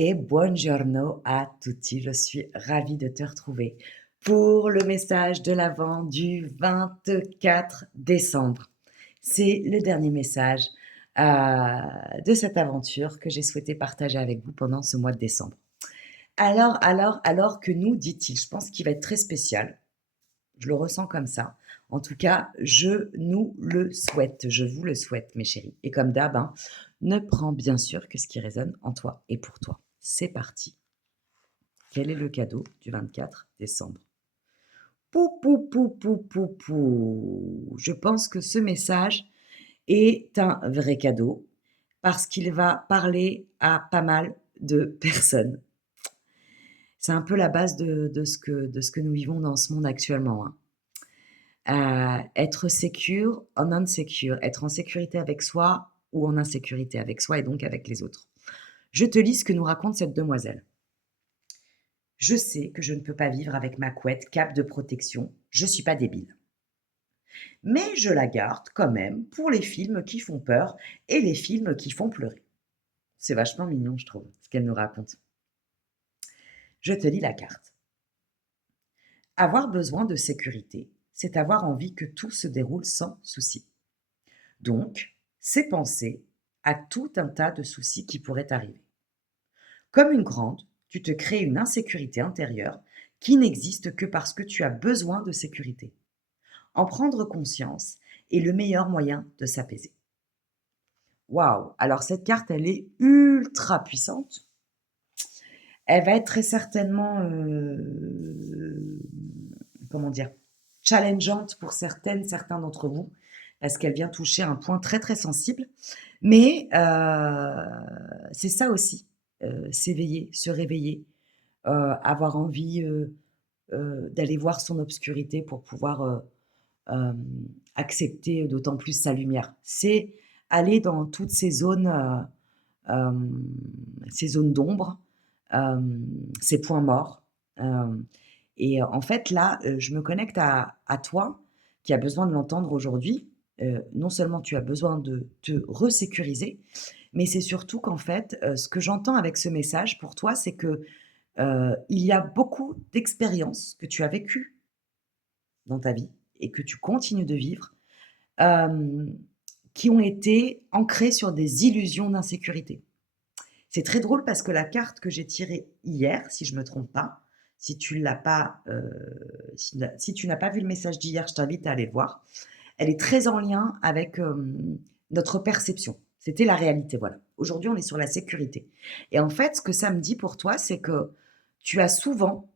Et buongiorno a tutti, je suis ravie de te retrouver pour le message de l'Avent du 24 décembre. C'est le dernier message de cette aventure que j'ai souhaité partager avec vous pendant ce mois de décembre. Alors que nous, dit-il, je pense qu'il va être très spécial. Je le ressens comme ça. En tout cas, je nous le souhaite. Je vous le souhaite, mes chéris. Et comme d'hab, hein, ne prends bien sûr que ce qui résonne en toi et pour toi. C'est parti. Quel est le cadeau du 24 décembre? Pou, pou, pou, pou, pou, pou. Je pense que ce message est un vrai cadeau parce qu'il va parler à pas mal de personnes. C'est un peu la base de ce que nous vivons dans ce monde actuellement, hein. Être secure en insecure, être en sécurité avec soi ou en insécurité avec soi et donc avec les autres. Je te lis ce que nous raconte cette demoiselle. Je sais que je ne peux pas vivre avec ma couette, cape de protection, je suis pas débile. Mais je la garde quand même pour les films qui font peur et les films qui font pleurer. C'est vachement mignon, je trouve, ce qu'elle nous raconte. Je te lis la carte. Avoir besoin de sécurité, c'est avoir envie que tout se déroule sans souci. Donc, c'est penser à tout un tas de soucis qui pourraient arriver. Comme une grande, tu te crées une insécurité intérieure qui n'existe que parce que tu as besoin de sécurité. En prendre conscience est le meilleur moyen de s'apaiser. Waouh! Alors cette carte, elle est ultra puissante. Elle va être très certainement, comment dire, challengeante pour certains d'entre vous, parce qu'elle vient toucher un point très très sensible. Mais c'est ça aussi, s'éveiller, se réveiller, avoir envie d'aller voir son obscurité pour pouvoir accepter d'autant plus sa lumière. C'est aller dans toutes ces zones d'ombre, ces points morts. Et en fait, là, je me connecte à toi qui as besoin de l'entendre aujourd'hui. Non seulement tu as besoin de te resécuriser, mais c'est surtout qu'en fait, ce que j'entends avec ce message pour toi, c'est que il y a beaucoup d'expériences que tu as vécues dans ta vie et que tu continues de vivre, hem, qui ont été ancrées sur des illusions d'insécurité. C'est très drôle parce que la carte que j'ai tirée hier, si je ne me trompe pas, si tu l'as pas, si tu n'as pas vu le message d'hier, je t'invite à aller le voir. Elle est très en lien avec, notre perception. C'était la réalité, voilà. Aujourd'hui, on est sur la sécurité et en fait, ce que ça me dit pour toi, c'est que tu as souvent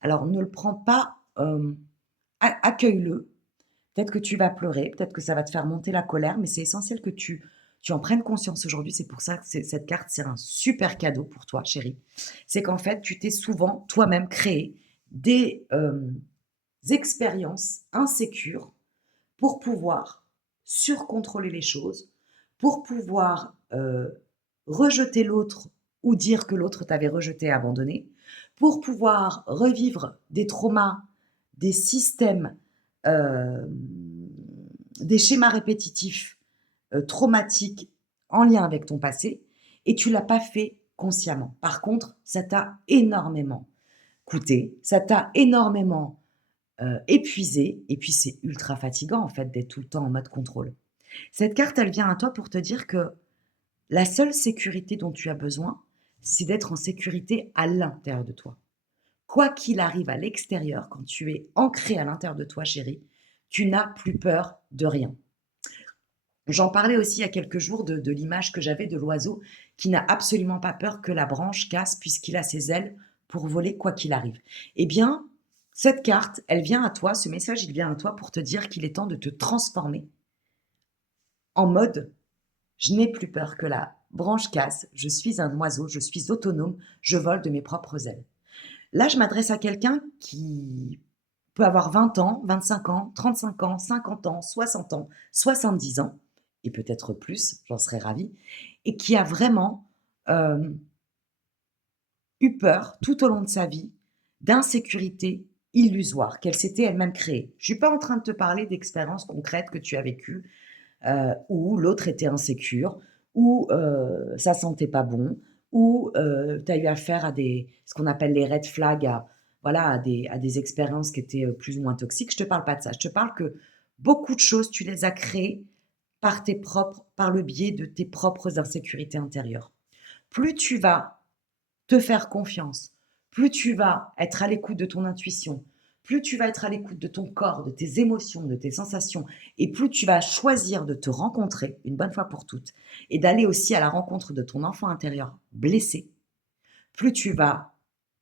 alors ne le prends pas, accueille-le. Peut-être que tu vas pleurer, peut-être que ça va te faire monter la colère, mais c'est essentiel que tu en prennes conscience aujourd'hui. C'est pour ça que cette carte, c'est un super cadeau pour toi, chérie. C'est qu'en fait, tu t'es souvent toi-même créé des expériences insécures pour pouvoir surcontrôler les choses, pour pouvoir rejeter l'autre ou dire que l'autre t'avait rejeté et abandonné, pour pouvoir revivre des traumas, des systèmes, euh, des schémas répétitifs traumatiques en lien avec ton passé, et tu l'as pas fait consciemment. Par contre, ça t'a énormément coûté, ça t'a énormément épuisé, et puis c'est ultra fatigant en fait d'être tout le temps en mode contrôle. Cette carte, elle vient à toi pour te dire que la seule sécurité dont tu as besoin, c'est d'être en sécurité à l'intérieur de toi. Quoi qu'il arrive à l'extérieur, quand tu es ancré à l'intérieur de toi, chérie, tu n'as plus peur de rien. J'en parlais aussi il y a quelques jours de l'image que j'avais de l'oiseau qui n'a absolument pas peur que la branche casse puisqu'il a ses ailes pour voler quoi qu'il arrive. Eh bien, cette carte, elle vient à toi, ce message, il vient à toi pour te dire qu'il est temps de te transformer en mode je n'ai plus peur que la branche casse, je suis un oiseau, je suis autonome, je vole de mes propres ailes. Là, je m'adresse à quelqu'un qui peut avoir 20 ans, 25 ans, 35 ans, 50 ans, 60 ans, 70 ans, et peut-être plus, j'en serais ravie, et qui a vraiment eu peur tout au long de sa vie d'insécurité illusoire qu'elle s'était elle-même créée. Je ne suis pas en train de te parler d'expériences concrètes que tu as vécues où l'autre était insécure, où ça sentait pas bon, ou tu as eu affaire à ce qu'on appelle les red flags, voilà, à des expériences qui étaient plus ou moins toxiques. Je ne te parle pas de ça. Je te parle que beaucoup de choses, tu les as créées par le biais de tes propres insécurités intérieures. Plus tu vas te faire confiance, plus tu vas être à l'écoute de ton intuition, plus tu vas être à l'écoute de ton corps, de tes émotions, de tes sensations, et plus tu vas choisir de te rencontrer une bonne fois pour toutes, et d'aller aussi à la rencontre de ton enfant intérieur blessé, plus tu vas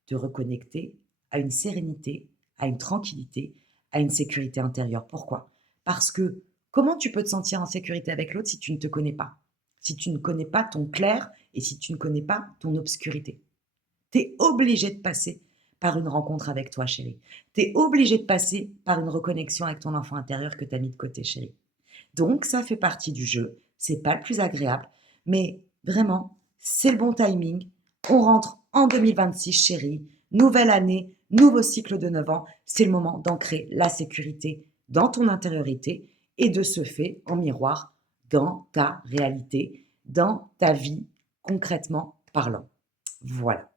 te reconnecter à une sérénité, à une tranquillité, à une sécurité intérieure. Pourquoi? Parce que comment tu peux te sentir en sécurité avec l'autre si tu ne te connais pas? Si tu ne connais pas ton clair et si tu ne connais pas ton obscurité? Tu es obligé de passer par une rencontre avec toi, chérie. Tu es obligé de passer par une reconnexion avec ton enfant intérieur que tu as mis de côté, chérie. Donc, ça fait partie du jeu. C'est pas le plus agréable, mais vraiment, c'est le bon timing. On rentre en 2026, chérie. Nouvelle année, nouveau cycle de 9 ans. C'est le moment d'ancrer la sécurité dans ton intériorité et de ce fait, en miroir, dans ta réalité, dans ta vie, concrètement parlant. Voilà.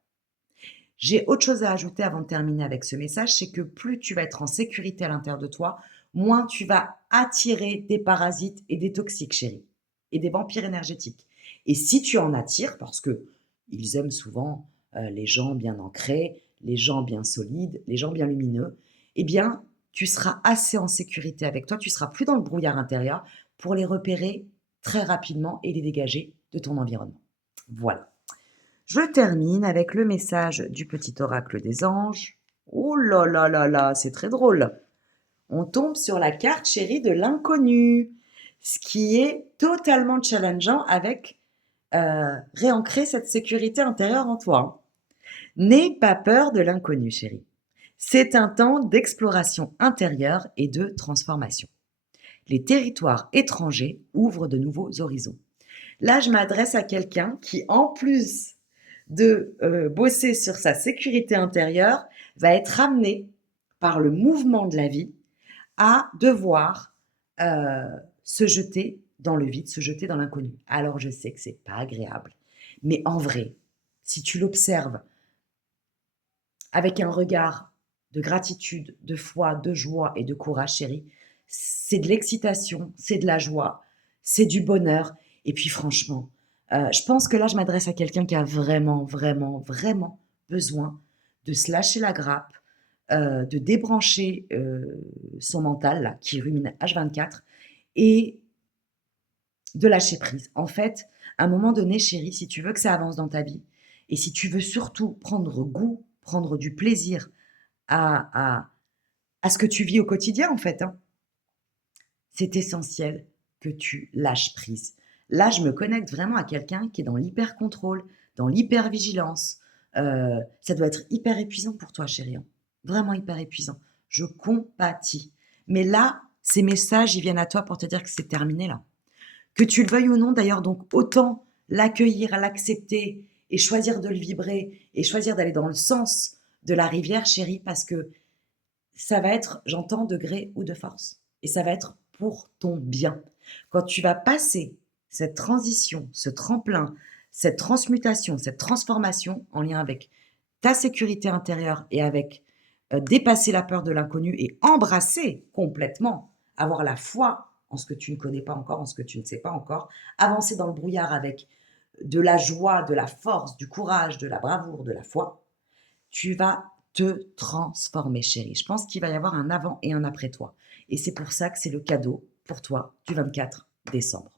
J'ai autre chose à ajouter avant de terminer avec ce message, c'est que plus tu vas être en sécurité à l'intérieur de toi, moins tu vas attirer des parasites et des toxiques, chérie, et des vampires énergétiques. Et si tu en attires, parce que ils aiment souvent les gens bien ancrés, les gens bien solides, les gens bien lumineux, eh bien, tu seras assez en sécurité avec toi, tu seras plus dans le brouillard intérieur pour les repérer très rapidement et les dégager de ton environnement. Voilà. Je termine avec le message du petit oracle des anges. Oh là là là là, c'est très drôle. On tombe sur la carte chérie de l'inconnu, ce qui est totalement challengeant avec réancrer cette sécurité intérieure en toi. N'aie pas peur de l'inconnu, chérie. C'est un temps d'exploration intérieure et de transformation. Les territoires étrangers ouvrent de nouveaux horizons. Là, je m'adresse à quelqu'un qui, en plus de bosser sur sa sécurité intérieure, va être amené par le mouvement de la vie à devoir se jeter dans le vide, se jeter dans l'inconnu. Alors je sais que c'est pas agréable, mais en vrai, si tu l'observes avec un regard de gratitude, de foi, de joie et de courage, chérie, c'est de l'excitation, c'est de la joie, c'est du bonheur. Et puis franchement, je pense que là, je m'adresse à quelqu'un qui a vraiment, vraiment, vraiment besoin de se lâcher la grappe, de débrancher son mental, là, qui rumine H24, et de lâcher prise. En fait, à un moment donné, chérie, si tu veux que ça avance dans ta vie, et si tu veux surtout prendre goût, prendre du plaisir à, à ce que tu vis au quotidien, en fait, hein, c'est essentiel que tu lâches prise. Là, je me connecte vraiment à quelqu'un qui est dans l'hyper-contrôle, dans l'hyper-vigilance. Ça doit être hyper épuisant pour toi, chérie, hein. Vraiment hyper épuisant. Je compatis. Mais là, ces messages, ils viennent à toi pour te dire que c'est terminé, là. Que tu le veuilles ou non, d'ailleurs, donc autant l'accueillir, l'accepter et choisir de le vibrer et choisir d'aller dans le sens de la rivière, chérie, parce que ça va être, j'entends, de gré ou de force. Et ça va être pour ton bien. Quand tu vas passer cette transition, ce tremplin, cette transmutation, cette transformation en lien avec ta sécurité intérieure et avec dépasser la peur de l'inconnu et embrasser complètement, avoir la foi en ce que tu ne connais pas encore, en ce que tu ne sais pas encore, avancer dans le brouillard avec de la joie, de la force, du courage, de la bravoure, de la foi, tu vas te transformer, chérie. Je pense qu'il va y avoir un avant et un après toi. Et c'est pour ça que c'est le cadeau pour toi du 24 décembre.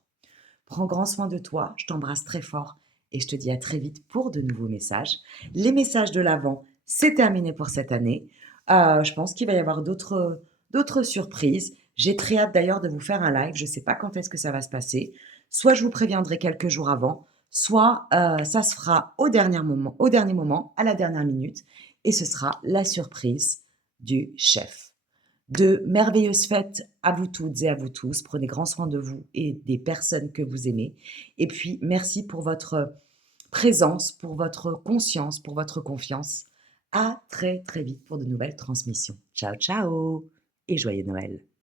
Prends grand soin de toi, je t'embrasse très fort et je te dis à très vite pour de nouveaux messages. Les messages de l'avant, c'est terminé pour cette année. Je pense qu'il va y avoir d'autres surprises. J'ai très hâte d'ailleurs de vous faire un live. Je ne sais pas quand est-ce que ça va se passer. Soit je vous préviendrai quelques jours avant, soit ça se fera au dernier moment, à la dernière minute, et ce sera la surprise du chef. De merveilleuses fêtes à vous toutes et à vous tous. Prenez grand soin de vous et des personnes que vous aimez. Et puis, merci pour votre présence, pour votre conscience, pour votre confiance. À très très vite pour de nouvelles transmissions. Ciao ciao et joyeux Noël.